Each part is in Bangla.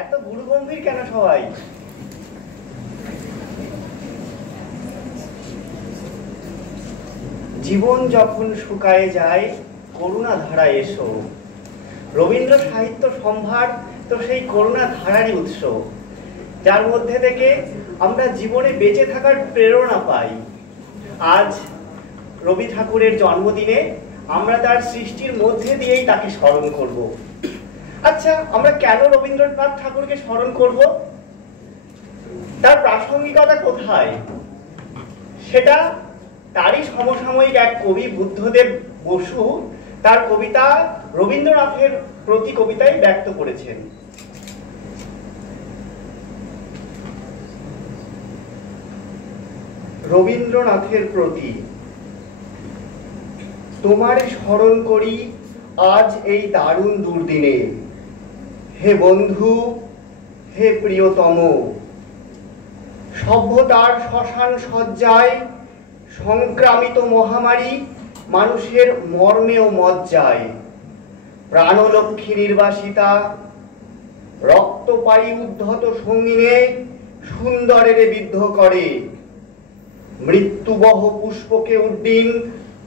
এত গুরু গম্ভীর কেন সবাই? জীবন যখন শুকায়ে যায় করুণা ধারা এসো। রবীন্দ্র সাহিত্য সম্ভার তো সেই করুণা ধারারই উৎস, যার মধ্যে থেকে আমরা জীবনে বেঁচে থাকার প্রেরণা পাই। আজ রবি ঠাকুরের জন্মদিনে আমরা তার সৃষ্টির মধ্যে দিয়েই তাকে স্মরণ করব। আচ্ছা, আমরা কেন রবীন্দ্রনাথ ঠাকুরকে স্মরণ করব? তার প্রাসঙ্গিকতা কোথায়? সেটা তারই সমসাময়িক এক কবি বুদ্ধদেব বসু তার কবিতা রবীন্দ্রনাথের প্রতি কবিতায় ব্যক্ত করেছেন। রবীন্দ্রনাথের প্রতি। তোমার স্মরণ করি আজ এই দারুণ দুর্দিনে, হে বন্ধু, হে প্রিয়তম। সভ্যতার শ্মশান সজ্জায় সংক্রামিত মহামারী মানুষের মর্মে ও মজ্জায়। প্রাণলক্ষ্মী নির্বাসিতা রক্তপায়ী উদ্ধত সঙ্গিনে সুন্দরের বিদ্ধ করে। মৃত্যুবহ পুষ্পকে উড্ডীন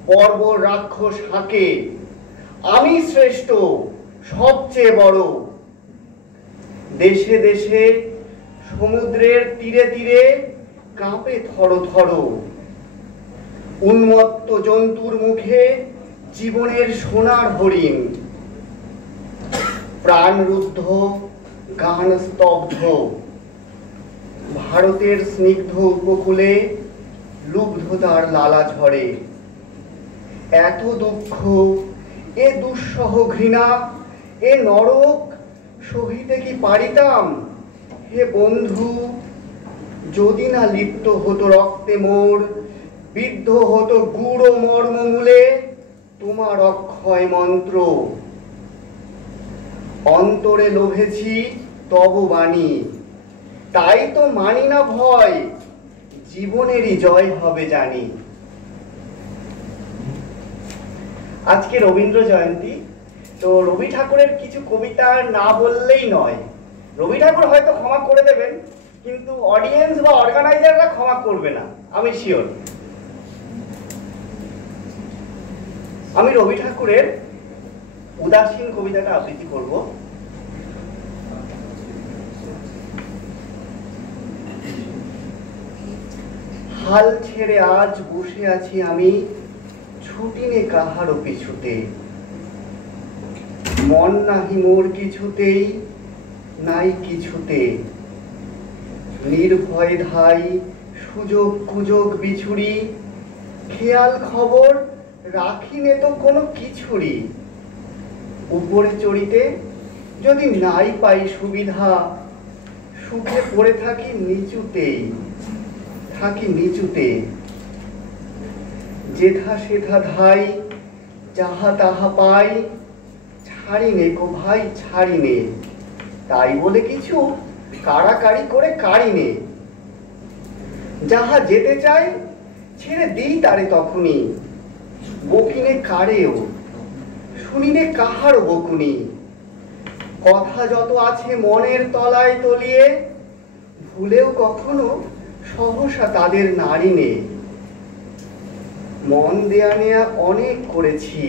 পর্ব রাক্ষস হাঁকে। আমি শ্রেষ্ঠ, সবচেয়ে বড়। দেশে দেশে সমুদ্রের তীরে তীরে কাঁপে থর থর। উন্মত্ত জন্তুর মুখে জীবনের সোনার হরিণ। প্রাণরুদ্ধ, গান স্তব্ধ। ভারতের স্নিগ্ধ উপকূলে লুব্ধতার লালা ঝরে। এত দুঃখ, এ দুঃসহ ঘৃণা, এ নরক সহিতে কি পারিতাম? হে বন্ধু, যদি না লিপ্ত হতো রক্তে মোর, বিদ্ধ হতো গুড় মর্মমূলে তোমার অক্ষয় মন্ত্র। অন্তরে লোভেছি তব বাণী, তাই তো মানি না ভয়, জীবনেরই জয় হবে জানি। আজকে রবীন্দ্র জয়ন্তী, তো রবি ঠাকুরের কিছু কবিতা না বললেই নয়। রবি ঠাকুর হয়তো ক্ষমা করে দেবেন, কিন্তু অডিয়েন্স বা অর্গানাইজাররা ক্ষমা করবে না, আমি শিওর। আমি রবি ঠাকুরের উদাসীন কবিতাটা আবৃত্তি করব। হাল ছেড়ে আজ বসে আছি আমি, ছুটি নে কাহারও পিছুতে। মন নাহি মোর কিছুতেই, নাই কিছুতে। নির্ভয় ধাই সুযোগ কুযোগ বিছুরি, খেয়াল খবর রাখিনে তো কোনো কিছুরি। উপরে চড়িতে যদি নাই পাই সুবিধা, সুখে পড়ে থাকি নিচুতেই, থাকি নিচুতে। যেথা সেথা ধাই, যাহা তাহা পাই, ছাড়ি নে কো ভাই ছাড়ি নে। তাই বলে কিছু কাড়াকাড়ি করে কাড়ি নে। যাহা যেতে চাই ছেড়ে দিই তারে তখনই। বকিনে কারেও, শুনিনে কাহারও বকুনি। কথা যত আছে মনের তলায় তলিয়ে, ভুলেও কখনো সহসা তাদের নারী নে। মন দেয়া নেয়া অনেক করেছি,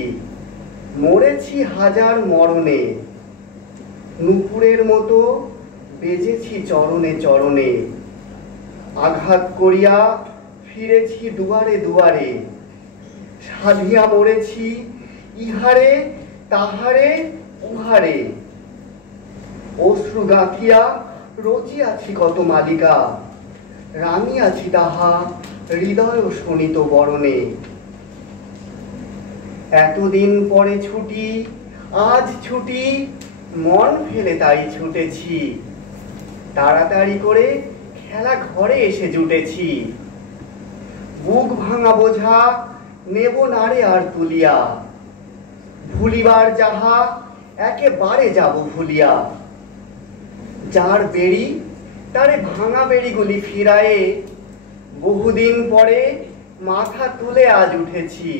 মরেছি হাজার মরণে। নুপুরের মতো বেজেছি চরণে চরণে। আঘাত করিয়া ফিরেছি দুয়ারে দুয়ারে। সাধিয়া মরেছি ইহারে তাহারে উহারে। অশ্রু গাঁথিয়া রচিয়াছি কত মালিকা। রাঙিয়াছি তাহা হৃদয় শোণিত বরণে। এতদিন পরে ছুটি, আজ ছুটি, মন ফেলে তাই ছুটেছি। তাড়াতাড়ি করে খেলা ঘরে এসে জুটেছি। বুক ভাঙা বোঝা নেব নারে আর তুলিয়া। ভুলিবার যাহা একেবারে যাব ভুলিয়া। যার বেড়ি তারে ভাঙা বেড়িগুলি ফিরায়ে, বহুদিন পরে মাথা তুলে আজ উঠেছি।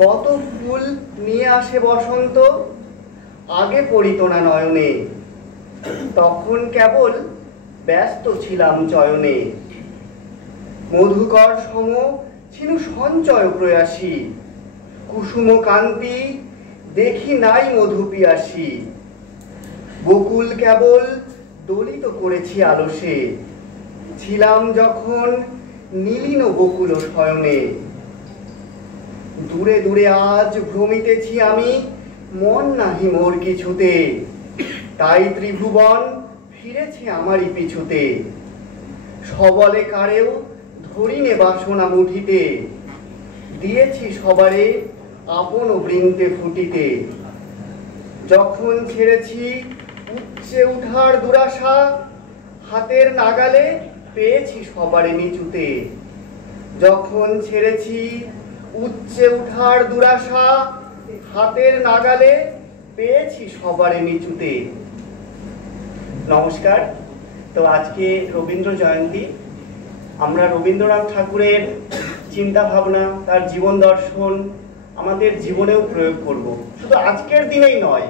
কত ফুল নিয়ে আসে বসন্ত, আগে পড়িত না নয়নে। তখন কেবল ব্যস্ত ছিলাম চয়নে, মধুকর সম ছিল সঞ্চয় প্রয়াসী, কুসুম কান্তি দেখি নাই মধু পিয়াসী, বকুল কেবল দলিত করেছি আলসে, ছিলাম যখন নীলিন বকুল শয়নে। দূরে দূরে আজ ভ্রমিতেছি আমি, মন নাহি মোর কিছুতে, তাই ত্রিভুবন ফিরেছে আমারই পিছুতে। সবলে কারেও ধরিনে বাসনা মুঠিতে, দিয়েছি সবারে আপন বৃন্তে ফুটিতে। যখন ছেড়েছি উচ্চে উঠার দুরাশা, হাতের নাগালে পেয়েছি সবারে নিচুতে। যখন ছেড়েছি উচ্চে উঠার দুরাশা, হাতের নাগালে পেয়েছি সবারে নিচুতে। নমস্কার। তো আজকে রবীন্দ্র জয়ন্তী। আমরা রবীন্দ্রনাথ ঠাকুরের চিন্তা ভাবনা, তার জীবন দর্শন আমাদের জীবনেও প্রয়োগ করব। শুধু আজকের দিনেই নয়,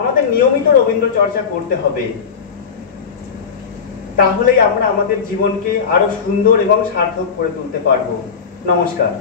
আমাদের নিয়মিত রবীন্দ্র চর্চা করতে হবে। তাহলেই আমরা আমাদের জীবনকে আরো সুন্দর এবং সার্থক করে তুলতে পারবো। নমস্কার।